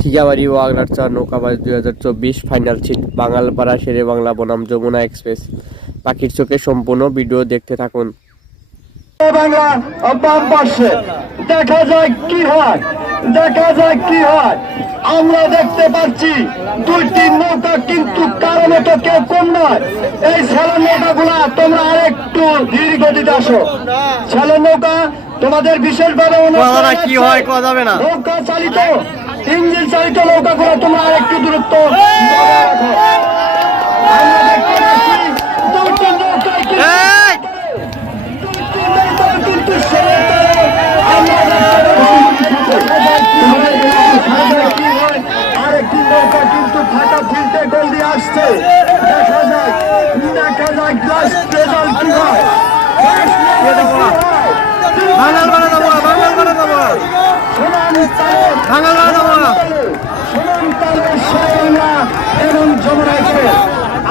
খিগাবাড়ি ও আগ্রারচা নৌকাবাজ দুই হাজার চব্বিশ ফাইনাল সিট বাঙালপাড়া শেরে বাংলা বনাম যমুনা এক্সপ্রেস। পাখির চোখে সম্পূর্ণ ভিডিও দেখতে থাকুন। বাংলা বাম পাশে দেখা যায় কি হয় দেখা যায় কি হয়। আমরা দেখতে পাচ্ছি দুইটি নৌকা কিন্তু কারও মতো কেউ কম নয়। এই ছেলের নৌকা গুলা তোমরা আরেকটু ধীর গতিতে আসো। ছেলের নৌকা তোমাদের বিশেষভাবে অনুরোধ করা কথাটা কি হয় কথা যাবে না। নৌকা চালিত ইঞ্জিন চালিত নৌকা করে তোমরা আরেকটু দূরত্ব! আরেকটি নৌকা কিন্তু ফাটা ফিল্টে গোল দিয়ে আসছে দেখা যায় দেখা যায় গ্লাস রেজাল্ট কি হয় বাঙাল বানা যাব না, বাঙাল বানা যাব না। এবং যমুনা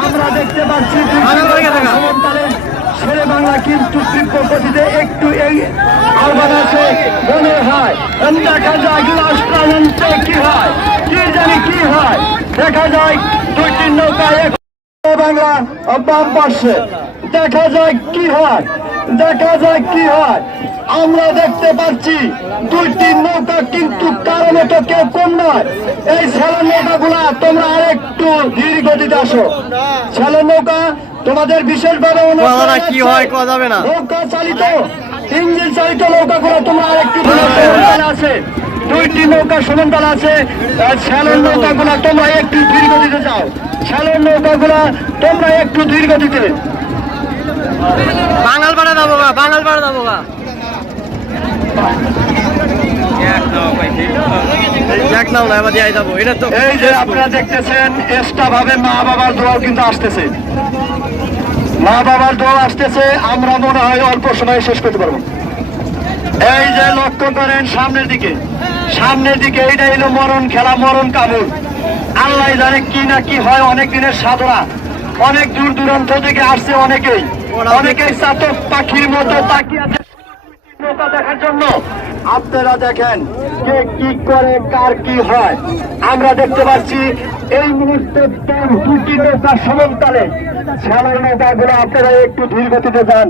আমরা দেখতে পাচ্ছি বাঙাল বানা থাকা। সমান তালে শেরে বাংলা কিন্তু তীব্র গতিতে একটু এই আহ্বান আছে। মনে হয় দেখা যায় গ্লাস প্রাণান্তে কি হয়? কি জানি কি হয়? দেখা যায় দুইটি নৌকা এক বাংলা বাম পাশে। দেখা যায় কি হয়? দেখা যায় কি হয়? আমরা দেখতে পাচ্ছি দুইটি নৌকা কিন্তু কারও মতো কেউ কম নয়। এই ছেলের নৌকা গুলা তোমরা আরেকটু ধীর গতিতে আসো। ছেলের নৌকা তোমাদের বিশেষভাবে কি হয় যাবে না। নৌকা চালিত ইঞ্জিন চালিত নৌকা গুলো তোমরা আরেকটু আছে। দুইটি নৌকা সমান্তরাল আছে। আর শ্যালোর নৌকা গুলা তোমরা একটু ধীর গতিতে যাও। নৌকা গুলা তোমরা একটু ধীর গতিতে বাঙাল বানা যাব না, বাঙাল বানা যাব। তো এই যে আপনারা দেখতেছেন এক্সট্রা ভাবে মা বাবার দোয়াও কিন্তু আসতেছে। মা বাবার দোয়া আসতেছে আমরা মনে হয় অল্প সময়ে শেষ করতে পারব। এই যে লক্ষ্য করেন সামনের দিকে। সামনের দিকে এইটা হলো মরণ খেলা মরণ কামড় আল্লাহ জানে কি না কি হয় অনেক দিনের সাধনা। অনেক দূর দূরান্ত থেকে আসছে অনেকেই। চাতক পাখির মতো তাকিয়ে আছে। দেখার জন্য। আপনারা দেখেন কে কি করে, কার কি হয়। আমরা দেখতে পাচ্ছি এই মুহূর্তে দুটি নৌকা সমান্তরালে ছেলের নৌকা গুলো আপনারা একটু ধীর গতিতে যান।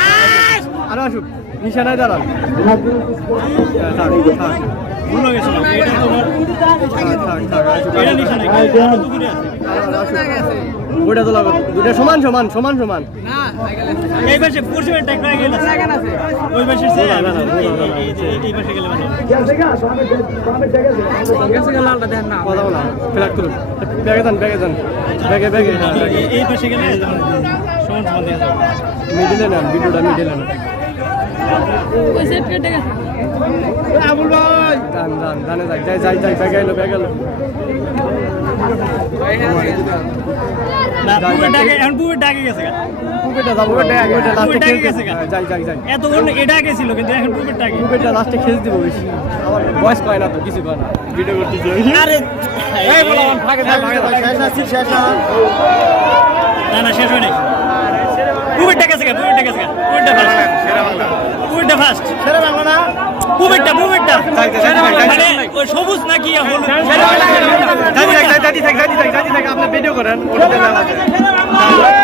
আরও আসুক। নিশানায় দাঁড়ান। ওটা তো লাগবে দুটা সমান সমান সমান সমান। এই পাশে হয়ে ওই পাশে সে এই পাশে গেলে ভালো। কথা বলা ফ্ল্যাট করুন ব্যাগে ব্যাগে যান। ব্যাগে ব্যাগে। হ্যাঁ এই- এই পাশে গেলে সমান সমান দিয়ে মিডিলে নেন ভিডিওটা মিডিলে না বয়স কয় না তো কিছু কয় না ভিডিও করতেছি আরে এই বলো ফাঁকে ফাঁকে শেষ না না শেষ হয় নাই পুবেরটা গেছে গা পুবেরটা গেছে গা পুবেরটা ফার্স্ট পুবেরটা ফার্স্ট ছেড়ে রাখব না যাই, যাই, মানে সবুজ নাকি হলুদ দাদি থাক দাদি দাদি দাদি থাক আপনি ভিডিও করেন ওটাতে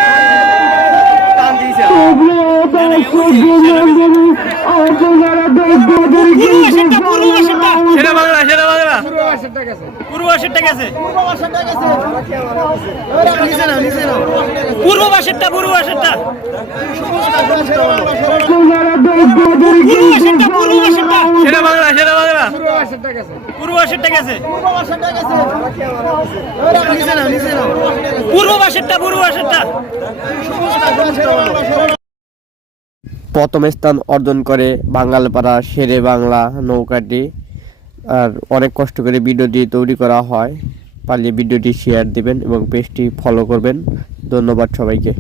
গেছে সেটা বাংলা সেটা বাংলা। গেছে পূর্ববাসেরটা পূর্ববাসেরটা প্রথম স্থান অর্জন করে বাঙালপাড়া শেরে বাংলা নৌকাটি। আর অনেক কষ্ট করে ভিডিওটি তৈরি করা হয়। পারলে ভিডিওটি শেয়ার দিবেন এবং পেজটি ফলো করবেন। ধন্যবাদ সবাইকে।